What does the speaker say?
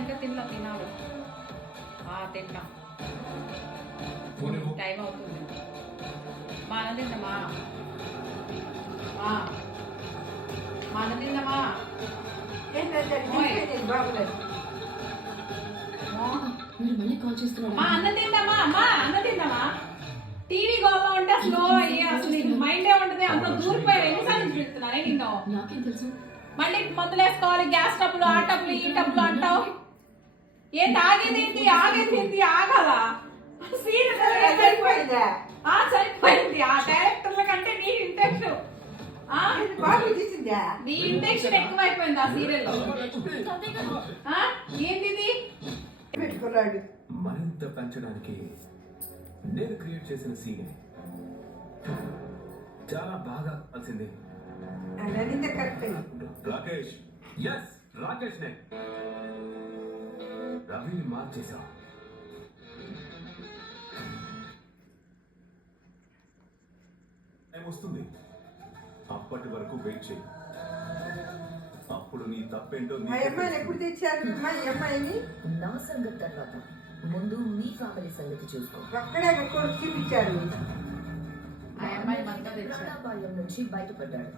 ఇంకా తినాలి. తింటాం, టైం అవుతుంది. మా అన్న తిందమ్మా, మా అన్న తిందమ్మా. మా అన్న తిందామా, అమ్మా అన్న తిందామా. టీవీ గోల్లో ఉంటే స్లో అయ్యి అసలు మైండే ఉంటుంది. అంత దూరిపోయి ఎన్నిసార్లు చూస్తున్నా నిన్ను. నాకేం తెలుసు. మళ్ళీ మందులు వేసుకోవాలి, గ్యాస్ టప్పులు, ఆ టప్పులు, ఈ టప్పులు అంటావు. ఏ తాగేది ఆగేది ఆగాల. సరిపోయింది. ఆ డైరెక్టర్ల కంటే నీ ఇంటెన్షన్ నీ ఇంటెన్షన్ ఎక్కువైపోయింది ఆ సీరియల్ లో. ఏంటిది పెట్టుకున్నాడు. మరింత పెంచడానికి నేను క్రియేట్ చేసిన సీన్ చాలా బాగా కలిసింది. రాకేష్, ఎస్ రాకేష్ నే రవిని మార్చేశాం. వస్తుంది, అప్పటి వరకు వెయిట్ చేయి. అప్పుడు నీ తప్పేంటో. ఎప్పుడు తెచ్చారు అమ్మాయిని? నా సంగతి తర్వాత ముందు మీ ఫ్యామిలీ సంగతి చూసుకో. అక్కడే కొడుకు చూపించారు. ఆ అమ్మాయి మంతా తెచ్చాడు. ప్రాణాపాయం నుంచి బయటపడ్డాడు.